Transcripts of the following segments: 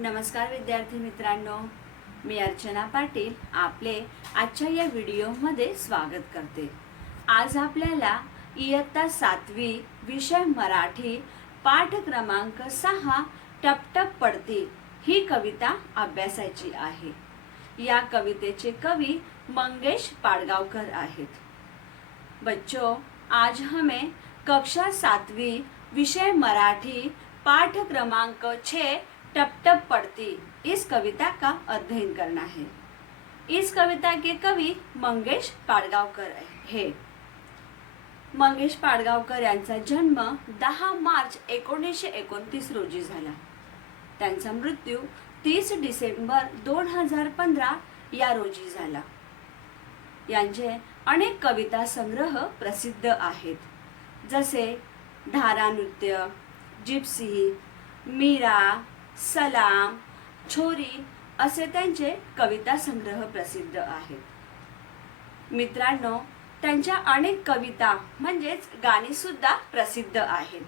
नमस्कार विद्यार्थी मित्रांनो, मी अर्चना पाटील आपले आजच्या या व्हिडिओमध्ये स्वागत करते। आज आपल्याला इयत्ता 7वी विषय मराठी पाठ क्रमांक 6 टप टप पड़ती ही कविता अभ्यासायची आहे। या कवितेचे कवी मंगेश पाडगावकर आहेत। बच्चों, आज हमें कक्षा 7वी विषय मराठी पाठ क्रमांक 6 टप टप पड़ती इस कविता का अध्ययन करना है। इस कविता के कवी मंगेश पाडगावकर है। मंगेश पाडगावकर यांचा जन्म 10 मार्च 1929 रोजी झाला। त्यांचा मृत्यू 30 डिसेंबर 2015 या रोजी झाला। यांचे अनेक कविता संग्रह प्रसिद्ध आहेत, जसे धारा नृत्य, जिप्सी, मीरा, सलाम, छोरी असे त्यांचे कविता संग्रह प्रसिद्ध आहेत। मित्रांनो, त्यांच्या अनेक कविता म्हणजेच गाणी सुद्धा प्रसिद्ध आहेत।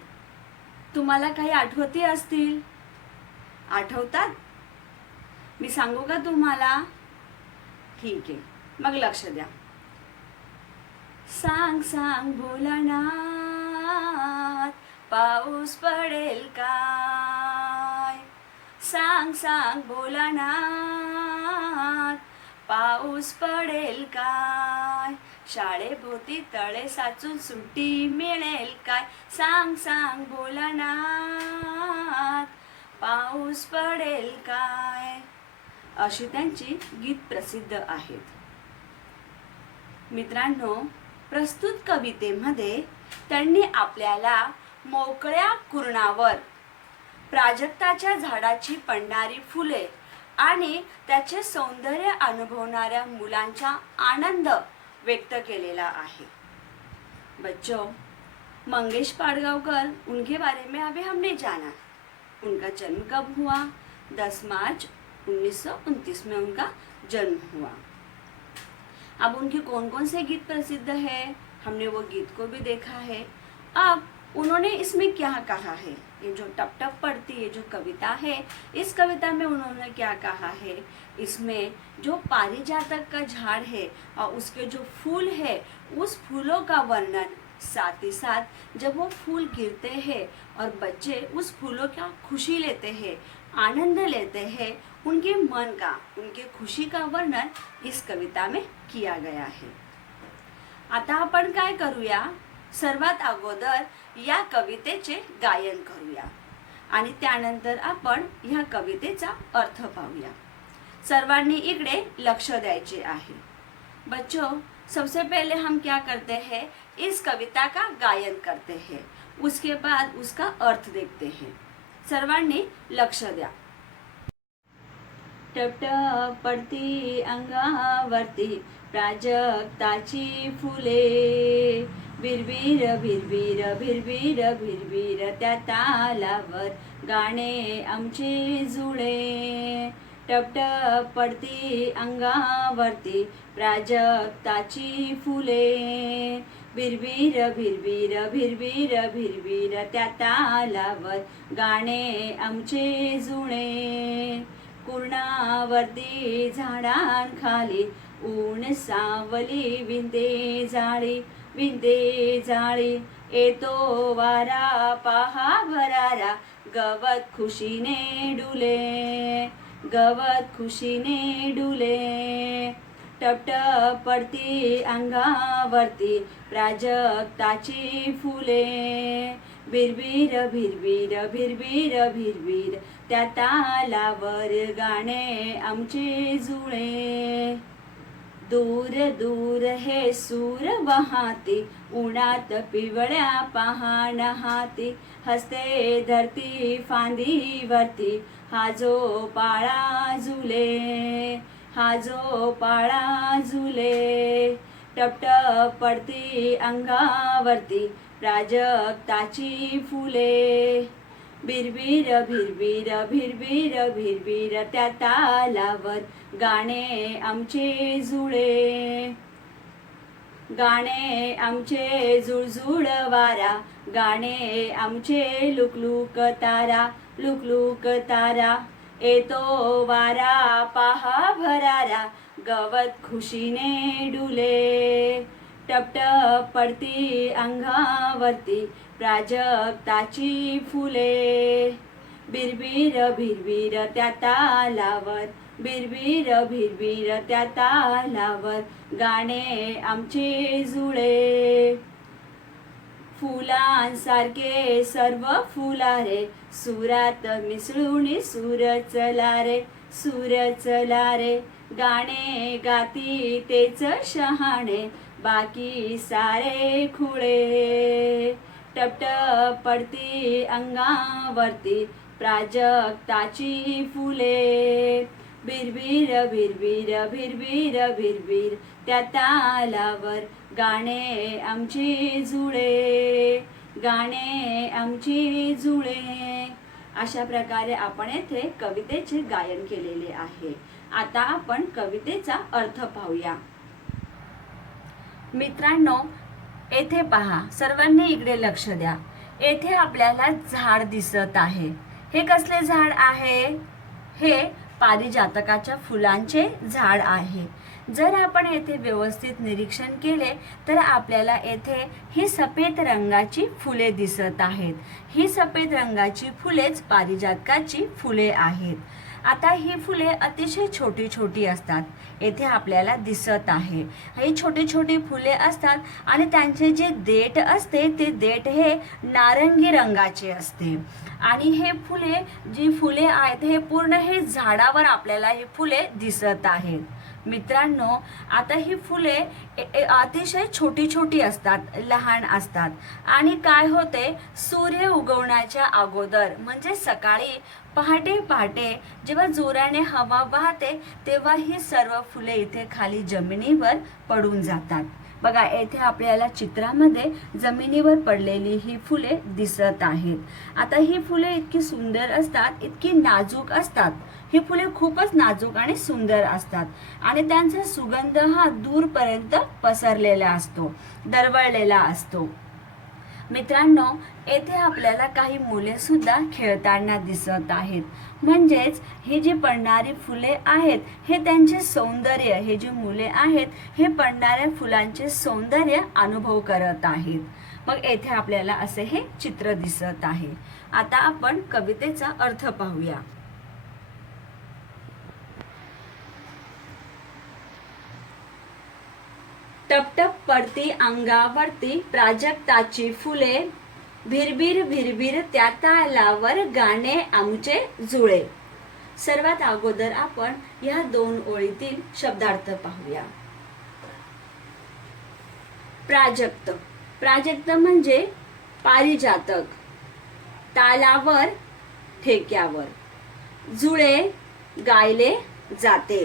तुम्हाला काही आठवती असतील? आठवतात? मी सांगू का तुम्हाला? ठीक आहे, मग लक्ष द्या। सांग सांग भोलानाथ, पाऊस पडेल काय? सांग सांग भोलानाथ, पाऊस पडेल काय? शाळेभोवती तळे साचून सुट्टी मिळेल काय? सांग सांग भोलानाथ, पाऊस पडेल काय? अशी त्यांची गीत प्रसिद्ध आहेत। मित्रांनो, प्रस्तुत कवितेमध्ये त्यांनी आपल्याला मोकळ्या कुरणावर प्राजक्ताच्या झाडाची पडणारी फुले आणि त्याचे सौंदर्य अनुभवणाऱ्या मुलांचा आनंद व्यक्त केलेला आहे। बच्चों, मंगेश पाडगावकर, उनके बारे में अभी हमने जाना। उनका जन्म कब हुआ? 10 मार्च 1929 में उनका जन्म हुआ। अब उनके कौन कौन से गीत प्रसिद्ध है, हमने वो गीत को भी देखा है। अब उन्होंने इसमें क्या कहा है, ये जो टप टप पड़ती है जो कविता है, इस कविता में उन्होंने क्या कहा है? इसमें जो पारिजातक का झाड़ है और उसके जो फूल है, उस फूलों का वर्णन, साथ ही साथ जब वो फूल गिरते हैं और बच्चे उस फूलों का खुशी लेते हैं, आनंद लेते हैं, उनके मन का, उनके खुशी का वर्णन इस कविता में किया गया है। आता आपण काय करूया, सर्वात अगोदर या कवितेचे गायन करूया आणि त्यानंतर आपण या कवितेचा अर्थ पाहूया। सर्वांनी इकडे लक्ष द्यायचे आहे। बच्चों, सबसे पहले हम क्या करते हैं, इस कविता का गायन करते हैं, उसके बाद उसका अर्थ देखते हैं। सर्वांनी लक्ष द्या। टप टप पडती अंगावरती प्राजक्ताची फुले, भिरभिर भिरभिर भिरभिर भिरभिर त्या तालावर गाणे आमचे जुळे। टप टप पडती अंगावरती प्राजक्ताची फुले, भिरभिर भिरभिर भिरभिर भिरभिर त्या तालावर गाणे आमचे जुळे। कुरणावरती झाडांखाली ऊन सावली विंदे जाळी, विंदे जाळी, येतो वारा पहा भरारा, गवत खुशीने डुले, गवत खुशीने डुले। टप टप पडती अंगावरती प्राजक्ताची फुले, भिरभिर भिरभिर भिरभिर भिरभिर त्या तालावर गाणे आमचे जुळे। दूर दूर हे सूर वाहती, उन्हात पिवळ्या पहाण हाती, हसते धरती फांदीवरती, हा जो पाळा झुले, हा जो पाळा झुले। टप टप पडती अंगावरती प्राजक्ताची फुले, भिरभिर भिरभिर भिरभिर भिरभिर त्या तालावर गाणे आमचे जुळे, गाणे आमचे जुळजुळ वारा, गाणे आमचे लुकलुक तारा, लुकलुक तारा, येतो वारा पहा भरारा, गवत खुशीने डुले. टपटप पडती अंगावरती प्राजक्ताची फुले. बिरबिर भिरबिर त्या तालावर, बिरबिर भिरबिर त्या तालावर, गाणे आमचे जुळे. फुलांसारखे सर्व फुलारे, सुरात मिसळून सूर चला रे, सूर चला रे. गाणे गाती तेच शहाणे, बाकी सारे खुळे. टपटप पडती अंगावरती प्राजक्ताची फुले. बिरबिर भिरबिर भिरबिर भिरबिर त्या तालावर, गाणे आमचे जुळे, गाणे आमचे जुळे. अशा प्रकारे आपण येथे कवितेचे गायन केलेले आहे. आता आपण कवितेचा अर्थ पाहूया. मित्रांनो, येथे पहा, सर्वांनी इकडे लक्ष द्या. येथे आपल्याला झाड दिसत आहे. हे कसले झाड आहे? हे पारिजातकाच्या फुलांचे झाड आहे. जर आपण येथे व्यवस्थित निरीक्षण केले तर आपल्याला येथे ही सफेद रंगाची फुले दिसत आहेत. ही सफेद रंगाची फुलेच पारिजातकाची फुले आहेत. आता ही फुले अतिशय छोटी छोटी असतात. येथे आपल्याला दिसत आहे ही छोटी छोटी फुले असतात आणि त्यांचे जे देठ असते ते देठ हे नारंगी रंगाचे असते. आणि हे फुले, जी फुले आहेत, हे पूर्ण हे झाडावर आपल्याला ही फुले दिसत आहेत. मित्रांनो, आता ही फुले अतिशय छोटी छोटी असतात, लहान असतात. आणि काय होते, सूर्य उगवण्याच्या अगोदर म्हणजे सकाळी पहाटे पहाटे जेव्हा जोराने हवा वाहते तेव्हा ही सर्व फुले इथे खाली जमिनीवर पडून जातात. बघा, येथे आपल्याला चित्रामध्ये जमिनीवर पडलेली ही फुले दिसत आहेत. आता ही फुले इतकी सुंदर असतात, इतकी नाजूक असतात. ही फुले खूपच नाजूक आणि सुंदर असतात आणि त्यांचा सुगंध हा दूरपर्यंत पसरलेला असतो, दरवळलेला असतो. मित्रांनो, येथे आपल्याला काही मुले सुद्धा खेळताना दिसत आहेत. म्हणजेच ही जी पडणारी फुले आहेत हे त्यांचे सौंदर्य, हे जे मुले आहेत हे पडणाऱ्या फुलांचे सौंदर्य अनुभव करत आहेत. मग येथे आपल्याला असे हे चित्र दिसत आहे. आता आपण कवितेचा अर्थ पाहूया. टपटप पडती अंगावरती प्राजक्ताची फुले, भिरभिर भिरभिर त्या तालावर, गाणे आमचे जुळे. सर्वात अगोदर आपण या दोन ओळीतील शब्दार्थ पाहूया. प्राजक्त, प्राजक्त म्हणजे पारिजातक. तालावर, ठेक्यावर. जुळे, गायले जाते.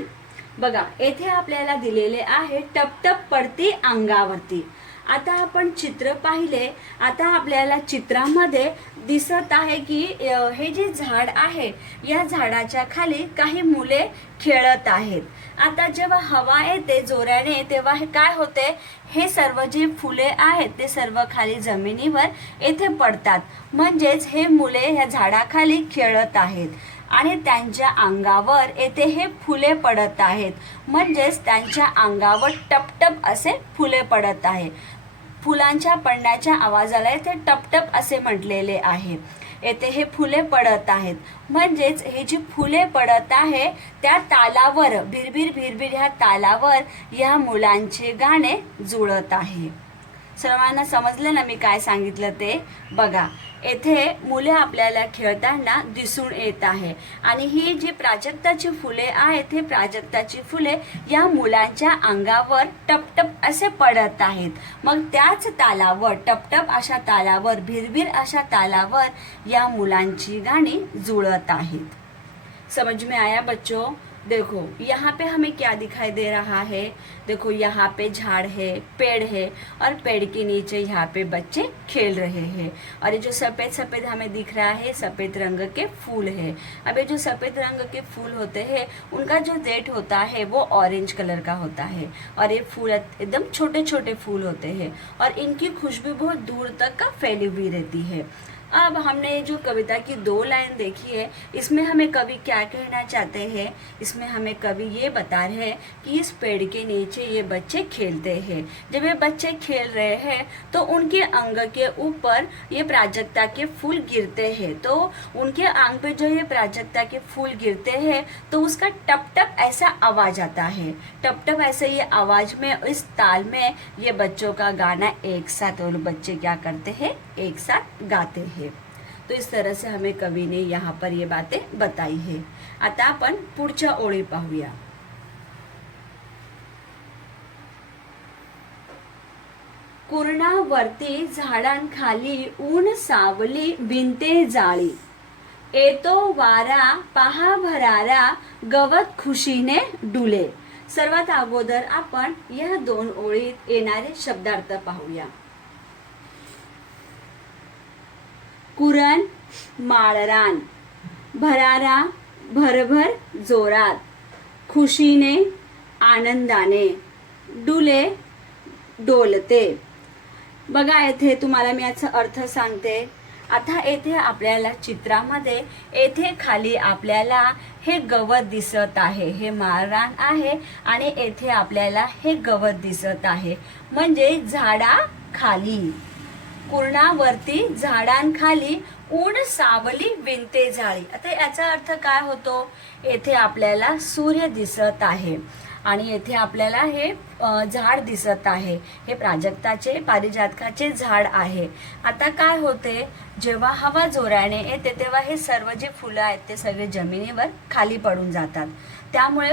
बघा, येथे आपल्याला दिलेले आहे टपटप पडती अंगावरती. आता आपण चित्र पाहिले. आता आपल्याला चित्रामध्ये दिसत आहे की हे जे झाड आहे या झाडाच्या खाली काही मुले खेळत आहेत. आता जेव्हा हवा येते जोराने तेव्हा हे काय होते, हे सर्व जे फुले आहेत ते सर्व खाली जमिनीवर येथे पडतात. म्हणजेच हे मुले या झाडाखाली खेळत आहेत आणि त्यांच्या अंगावर येथे हे फुले पडत आहेत. म्हणजेच त्यांच्या अंगावर टपटप असे फुले पडत आहे. फुलांच्या पडण्याच्या आवाजाला येथे टपटप असे म्हटलेले आहे. येथे हे फुले पडत आहेत. म्हणजेच हे जी फुले पडत आहे त्या तालावर, भिरभिर भिरभिर ह्या तालावर या मुलांचे गाणे जुळत आहे. सर्वांना समजलं ना मी काय सांगितलं ते? बघा, येथे मुले आपल्याला खेळताना दिसून येत आहे आणि ही जी प्राजक्ताची फुले आहेत हे प्राजक्ताची फुले या मुलांच्या अंगावर टपटप असे पडत आहेत. मग त्याच तालावर, टपटप अशा तालावर, भिरभिर अशा तालावर या मुलांची गाणी जुळत आहेत. समझ में आया बच्चों? देखो यहाँ पे हमें क्या दिखाई दे रहा है। देखो यहाँ पे झाड़ है, पेड़ है और पेड़ के नीचे यहाँ पे बच्चे खेल रहे हैं। और ये जो सफ़ेद सफ़ेद हमें दिख रहा है सफ़ेद रंग के फूल है। अब ये जो सफ़ेद रंग के फूल होते हैं उनका जो रेट होता है वो ऑरेंज कलर का होता है और ये फूल एकदम छोटे छोटे फूल होते हैं और इनकी खुशबू बहुत दूर तक का फैली हुई रहती है। अब हमने जो कविता की 2 लाइन देखी है, इसमें हमें कवि क्या कहना चाहते हैं? इसमें हमें कवि ये बता रहे हैं कि इस पेड़ के नीचे ये बच्चे खेलते हैं। जब ये बच्चे खेल रहे हैं तो उनके अंग के ऊपर ये प्राजक्ता के फूल गिरते हैं। तो उनके अंग पे जो ये प्राजक्ता के फूल गिरते हैं तो उसका टप टप ऐसा आवाज आता है। टप टप ऐसे ये आवाज में, इस ताल में ये बच्चों का गाना एक साथ, और बच्चे क्या करते हैं? एक साथ गाते हैं। तो इस तरह से हमें कवि ने यहाँ पर ये बातें बताई है। आता आपण पुढच्या ओळी पाहूया। कुरणावरती झाडांखाली ऊन सावली भिंते जाळी, येतो वारा पहा भरारा गवत खुशीने डुले। सर्वात अगोदर आपण या 2 ओळीत येणारे शब्दार्थ पाहूया। कुरण माळरान, भरारा भरभर जोरात, खुशीने आनंदाने, डुले डोलते। बघा येथे तुम्हाला मी याचा अर्थ सांगते। आता येथे आपल्याला चित्रामध्ये येथे खाली आपल्याला हे गवत दिसत आहे, हे माळरान आहे आणि येथे आपल्याला हे गवत दिसत आहे, म्हणजे झाडा खाली, कुरणावरती झाडांखाली ऊन सावली विंते जाळी। आता याचा अर्थ काय होतो? येथे आपल्याला सूर्य दिसत आहे आणि येथे आपल्याला हे झाड दिसत आहे, हे प्राजक्ताचे पारिजातकाचे झाड आहे। आता काय होते, जेव्हा हवा जोराने येते तेव्हा हे सर्व जे फुलं आहेत ते सगळे जमिनीवर खाली पडून जातात। त्यामुळे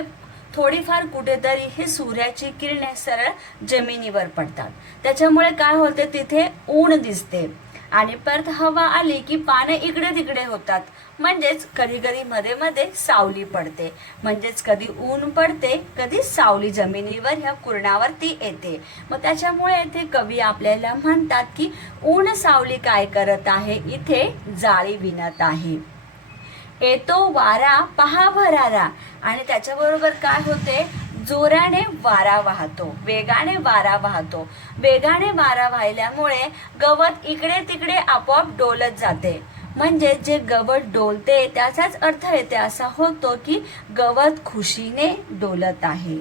थोडीफार कुठेतरी हे सूर्याची किरणे सरळ जमिनीवर पडतात। त्याच्यामुळे काय होते, तिथे ऊन दिसते आणि परत हवा आली की पाने इकडे तिकडे होतात, म्हणजेच कधी कधी मध्ये मध्ये सावली पडते, म्हणजेच कधी ऊन पडते कधी सावली जमिनीवर ह्या कुरणावरती येते। मग त्याच्यामुळे इथे कवी आपल्याला म्हणतात की ऊन सावली काय करत आहे, इथे जाळी विणत आहे। येतो वारा पहा भरारा, आणि त्याच्याबरोबर काय होते, जोराने वारा वाहतो, वेगाने वारा वाहतो। वेगाने वारा वाहिल्यामुळे गवत इकडे तिकडे आपोआप डोलत जाते, म्हणजे जे गवत डोलते त्याचाच अर्थ येते असा होतो की गवत खुशीने डोलत आहे।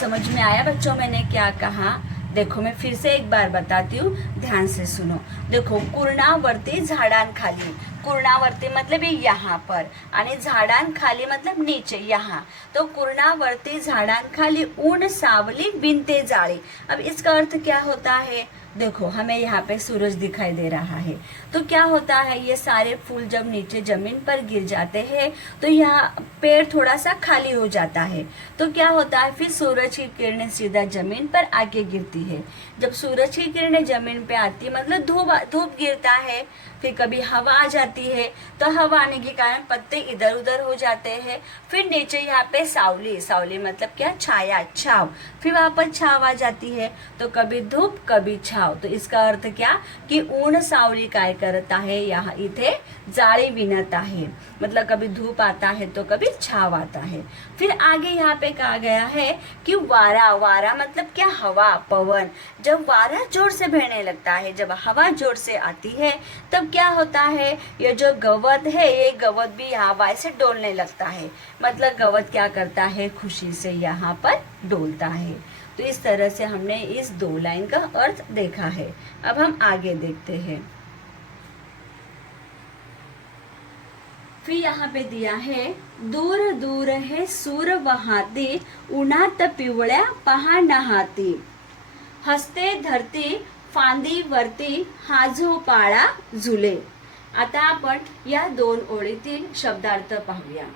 समझ में आया बच्चों मैंने क्या कहा? देखो मैं फिर से एक बार बताती हूँ, ध्यान से सुनो। देखो कुरणावरती झाडांखाली, कुरणावरती मतलब ये यहाँ पर, आणि झाडांखाली मतलब नीचे यहाँ। तो कुरणावरती झाडांखाली ऊन सावली बिनते जाळी। अब इसका अर्थ क्या होता है? देखो हमें यहाँ पे सूरज दिखाई दे रहा है, तो क्या होता है, ये सारे फूल जब नीचे जमीन पर गिर जाते हैं तो यहाँ पेड़ थोड़ा सा खाली हो जाता है। तो क्या होता है, फिर सूरज की किरणें सीधा जमीन पर आके गिरती है। जब सूरज की किरणें जमीन पे आती मतलब धूप गिरता है, फिर कभी हवा आ जाती है, तो हवा आने के कारण पत्ते इधर उधर हो जाते हैं। फिर नीचे यहाँ पे सावली, सावली मतलब क्या, छाया, छाव, फिर वहाँ पर छाव आ जाती है। तो कभी धूप कभी छाव, तो इसका अर्थ क्या कि ऊन सावली काय करत आहे, यहाँ इथे जाळी विणत आहे, मतलब कभी धूप आता है तो कभी छाव आता है। फिर आगे यहाँ पे कहा गया है कि वारा, वारा मतलब क्या, हवा, पवन। जब वारा जोर से बहने लगता है, जब हवा जोर से आती है तब क्या होता है, ये जो गवत है ये गवत भी हवा से डोलने लगता है, मतलब गवत क्या करता है, खुशी से यहाँ पर डोलता है। तो इस तरह से हमने इस 2 लाइन का अर्थ देखा है। अब हम आगे देखते हैं। फिर यहाँ पे दिया है, दूर दूर है सूर वहाती, उन्हात पिवळ्या पहा नहाती, हसते धरती फांदी वरती, हा झोपाळा झुले। आता आपण या 2 ओळीतील शब्दार्थ पाहूया।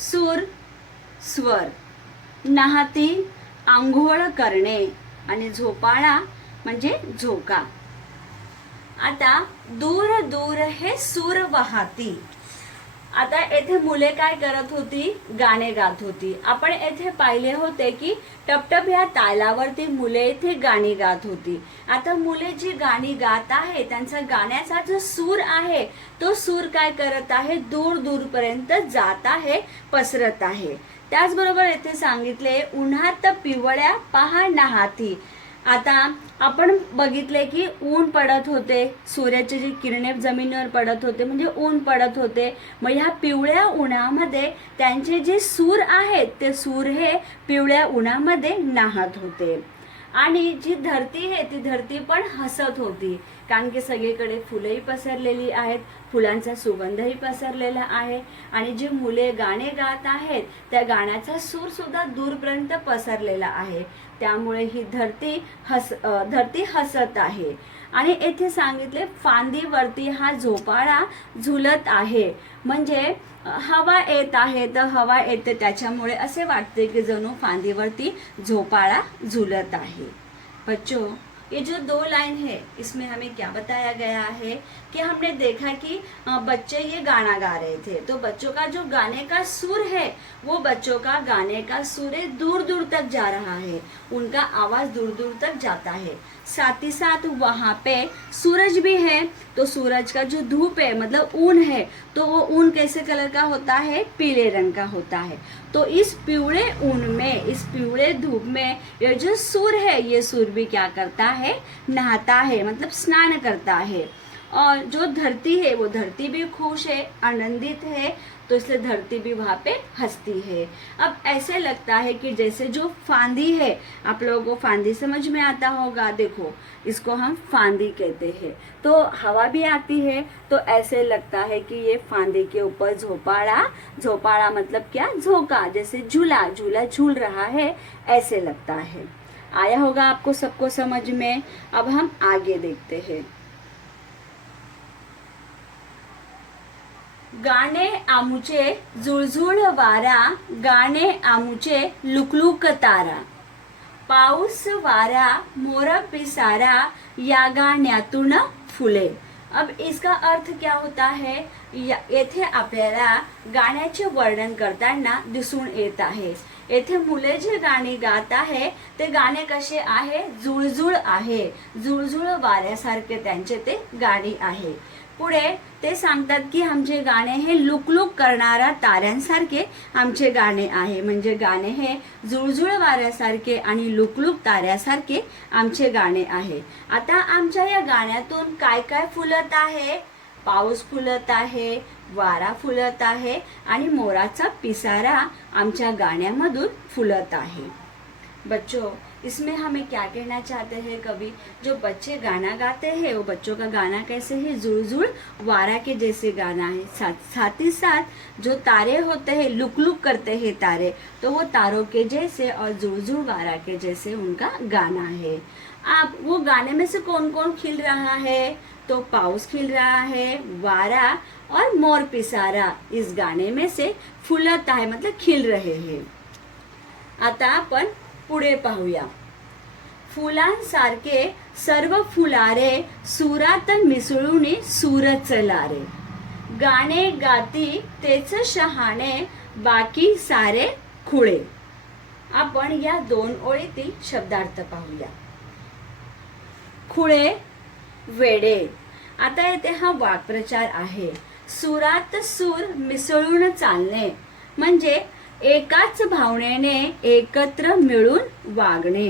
सूर स्वर, नहाती आंघोळ करणे, आणि झोपाळा म्हणजे झोका। आता दूर दूर हे सूर वाहती, आता येथे मुले काय करत होती, गाणे गात होती। आपण येथे पाहिले होते की टपटप या तालावरती मुले इथे गाणी गात होती। आता मुले जी गाणी गात आहे त्यांचा गाण्याचा जो सूर आहे तो सूर काय करत आहे, दूर दूर पर्यंत जात आहे, पसरत आहे। त्याचबरोबर येथे सांगितले, उन्हात पिवळ्या पहा नहाती, आता आपण बघितले की ऊन पडत होते, सूर्याचे जे किरणे जमिनीवर पडत होते म्हणजे ऊन पडत होते. मग ह्या पिवळ्या उन्हामध्ये त्यांचे जे सूर आहेत ते सूर हे पिवळ्या उन्हामध्ये नाहत होते. आणि जी धरती आहे ती धरती पण हसत होती, कारण की सगळीकडे फुलंही पसरलेली आहेत, फुलांचा सुगंधही पसरलेला आहे. आणि जी मुले गाणे गात आहेत त्या गाण्याचा सूर सुद्धा दूरपर्यंत पसरलेला आहे. त्यामुळे ही धरती हसत आहे. आणि येथे सांगितले फांदीवरती हा झोपाळा झुलत आहे. म्हणजे हवा येत आहे, तर हवा येते त्याच्यामुळे असे वाटते की जणू फांदीवरती झोपाळा झुलत आहे. बच्चों, ये जो 2 लाइन है इसमें हमें क्या बताया गया है कि हमने देखा कि बच्चे ये गाना गा रहे थे, तो बच्चों का जो गाने का सुर है वो बच्चों का गाने का सुर है दूर दूर तक जा रहा है, उनका आवाज दूर दूर तक जाता है. साथ ही साथ वहाँ पे सूरज भी है, तो सूरज का जो धूप है मतलब ऊन है, तो वो ऊन कैसे कलर का होता है, पीले रंग का होता है. तो इस पिवड़े ऊन में, इस पिवड़े धूप में ये जो सूर है ये सूर भी क्या करता है, नहाता है, मतलब स्नान करता है. और जो धरती है वो धरती भी खुश है, आनंदित है, तो इसलिए धरती भी वहाँ पे हंसती है. अब ऐसे लगता है कि जैसे जो फांदी है, आप लोगों को फांदी समझ में आता होगा, देखो इसको हम फांदी कहते हैं. तो हवा भी आती है, तो ऐसे लगता है कि ये फांदी के ऊपर झोपाड़ा मतलब क्या, झोंका, जैसे झूला झूल रहा है, ऐसे लगता है. आया होगा आपको सबको समझ में. अब हम आगे देखते हैं. गाणे आमुचे झुळझुळ वारा, गाणे आमुचे लुकलुक तारा, पाऊस वारा मोर पिसारा, या गाण्यातून फुले. अब इसका अर्थ क्या होता है, येथे आपल्याला गाण्याचे वर्णन करताना दिसून येत आहे. येथे मुले जे गाणे गात आहे ते गाणे कसे आहे, झुळझुळ आहे, झुळझुळ वाऱ्यासारखे त्यांचे ते गाणी आहे. पुढे ते सांगतात की आमचे गाणे हे लुकलुक करणाऱ्या ताऱ्यांसारखे आमचे गाणे आहे. म्हणजे गाणे हे झुळझुळ वाऱ्यासारखे आणि लुकलुक ताऱ्यासारखे आमचे गाणे आहे. आता आमच्या या गाण्यातून काय काय फुलत आहे, पाऊस फुलत आहे, वारा फुलत आहे आणि मोराचा पिसारा आमच्या गाण्यामधून फुलत आहे. बच्चों, इसमें हमें क्या कहना चाहते हैं कवि, जो बच्चे गाना गाते हैं वो बच्चों का गाना कैसे है, जुड़ वारा के जैसे गाना है. साथ ही साथ जो तारे होते हैं, लुक लुक करते हैं तारे, तो वो तारों के जैसे और जुड़ वारा के जैसे उनका गाना है. अब वो गाने में से कौन कौन खिल रहा है, तो पाउस खिल रहा है, वारा और मोर पिसारा इस गाने में से फुलत आहे, मतलब खिल रहे हैं. आता आपण पुढे पाहूया. फुलांसारखे सर्व फुलारे, सुरात मिसळून सूरच लारे, गाणे गाती तेच शहाणे, बाकी सारे खुळे. आपण या 2 ओळीतील शब्दार्थ पाहूया. खुळे, वेडे. आता येथे हा वाक्प्रचार आहे. सुरात सूर मिसळून चालणे म्हणजे एकाच भावनेने एकत्र मिळून वागणे.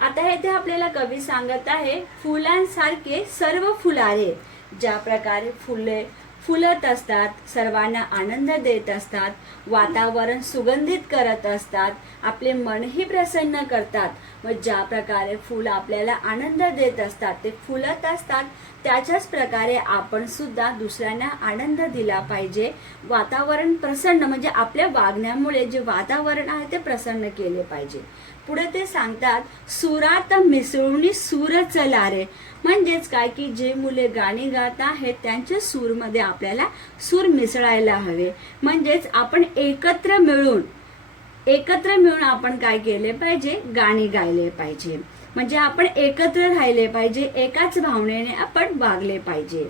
आता येथे आपल्याला कवी सांगत आहे, फुलांसारखे सर्व फुलारे, ज्या प्रकारे फुले फुलत असतात, सर्वांना आनंद देत असतात, वातावरण सुगंधित करत असतात, आपले मनही प्रसन्न करतात, व ज्या प्रकारे फुल आपल्याला आनंद देत असतात, ते फुलत असतात, त्याच्याच प्रकारे आपण सुद्धा दुसऱ्यांना आनंद दिला पाहिजे. वातावरण प्रसन्न म्हणजे आपल्या वागण्यामुळे जे वातावरण आहे ते प्रसन्न केले पाहिजे. पुढे ते सांगतात, सुरात मिसळून सूरच लारे, म्हणजेच काय की जे मुले गाणी गात आहेत त्यांच्या सूरमध्ये आपल्याला सूर मिसळायला हवे. म्हणजेच आपण एकत्र मिळून आपण काय केले पाहिजे, गाणी गायले पाहिजे. म्हणजे आपण एकत्र राहिले पाहिजे, एकाच भावनेने आपण वागले पाहिजे.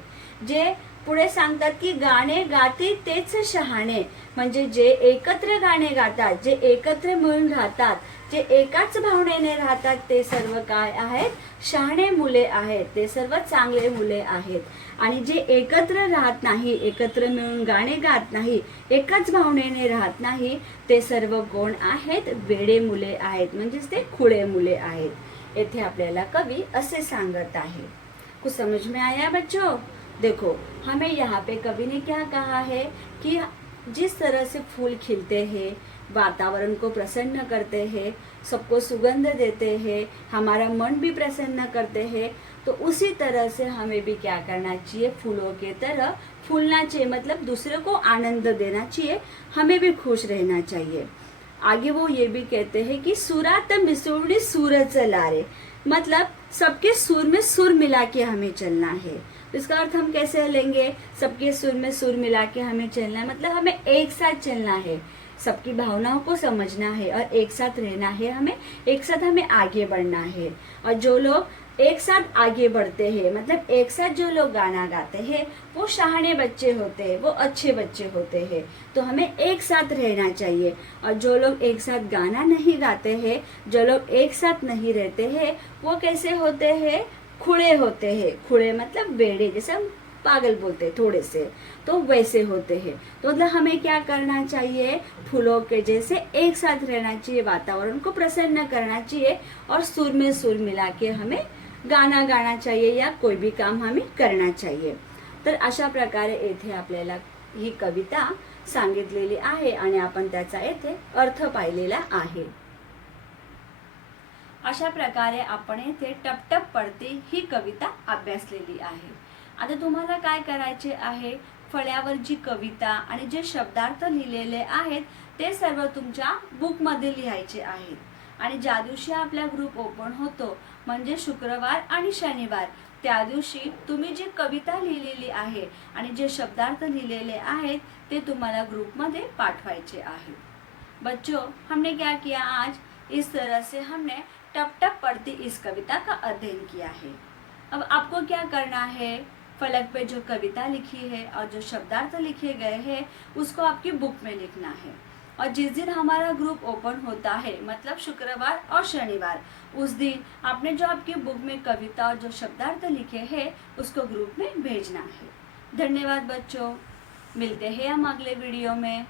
जे पुढे सांगतात की गाणे गाते तेच शहाणे, म्हणजे जे एकत्र गाणे गातात, जे एकत्र मिळून राहतात, जे एकाच भावनेने राहतात, ते सर्व काय आहेत, शहाणे मुले आहेत, ते सर्व चांगले मुले आहेत. आणि जे एकत्र राहत नाही, एकत्र मिळून गाणे गात नाही, एकाच भावनेने राहत नाही, ते सर्व कोण आहेत, वेडे मुले आहेत, म्हणजेच ते खुळे मुले आहेत. येथे आपल्याला कवि असे सांगत आहे। कुछ समझ में आया बच्चों? देखो, हमें यहाँ पे कवि ने क्या कहा है कि जिस तरह से फूल खिलते हैं, वातावरण को प्रसन्न करते हैं, सबको सुगंध देते हैं, हमारा मन भी प्रसन्न करते हैं, तो उसी तरह से हमें भी क्या करना चाहिए, फूलों के तरह फूलना चाहिए, मतलब दूसरे को आनंद देना चाहिए, हमें भी खुश रहना चाहिए। आगे वो ये भी कहते हैं कि सुरात मिसुड़ी सूरज लारे, मतलब सबके सुर में सुर मिला के हमें चलना है। तो इसका अर्थ हम कैसे लेंगे, सबके सुर में सुर मिला के हमें चलना है, मतलब हमें एक साथ चलना है, सबकी भावनाओं को समझना है और एक साथ रहना है, हमें एक साथ हमें आगे बढ़ना है। और जो लोग एक साथ आगे बढ़ते हैं, मतलब एक साथ जो लोग गाना गाते हैं, वो शहाने बच्चे होते हैं, वो अच्छे बच्चे होते हैं। तो हमें एक साथ रहना चाहिए। और जो लोग एक साथ गाना नहीं गाते हैं, जो लोग एक साथ नहीं रहते हैं, वो कैसे होते हैं, खुड़े होते हैं। खुड़े मतलब बेड़े, जैसे हम पागल बोलते हैं थोड़े से, तो वैसे होते हैं। तो मतलब हमें क्या करना चाहिए, फूलों के जैसे एक साथ रहना चाहिए, वातावरण को प्रसन्न करना चाहिए और सुर में सुर मिला के हमें गाना गाना चाहिए या कोई भी काम हमें करना चाहिए। तर अशा प्रकारे येथे आपल्याला ही कविता सांगितलेली आहे आणि आपण त्याचा येथे अर्थ पाहिलेला आहे। अशा प्रकारे आपण येथे टपटप पडते ही कविता अभ्यासलेली आहे। आता तुम्हाला काय करायचे आहे, फळ्यावर जी कविता आणि जे शब्दार्थ लिहिलेले आहेत ते सर्व तुमच्या बुकमध्ये लिहायचे आहेत। आणि ज्या दिवशी आपला ग्रुप ओपन होतो, म्हणजे शुक्रवार आणि शनिवार, त्या दिवशी तुम्ही जी कविता लिहिलेली आहे आणि जे शब्दार्थ लिहिलेले आहेत ते तुम्हाला ग्रुपमध्ये पाठवायचे आहेत। बच्चों, हमने क्या किया आज, इस तरह से हमने टप टप पढ़ती इस कविता का अध्ययन किया है। अब आपको क्या करना है, फलक पे जो कविता लिखी है और जो शब्दार्थ लिखे गए हैं उसको आपकी बुक में लिखना है। और जिस दिन हमारा ग्रुप ओपन होता है, मतलब शुक्रवार और शनिवार, उस दिन आपने जो आपकी बुक में कविता और जो शब्दार्थ लिखे हैं उसको ग्रुप में भेजना है। धन्यवाद बच्चों, मिलते हैं हम अगले वीडियो में।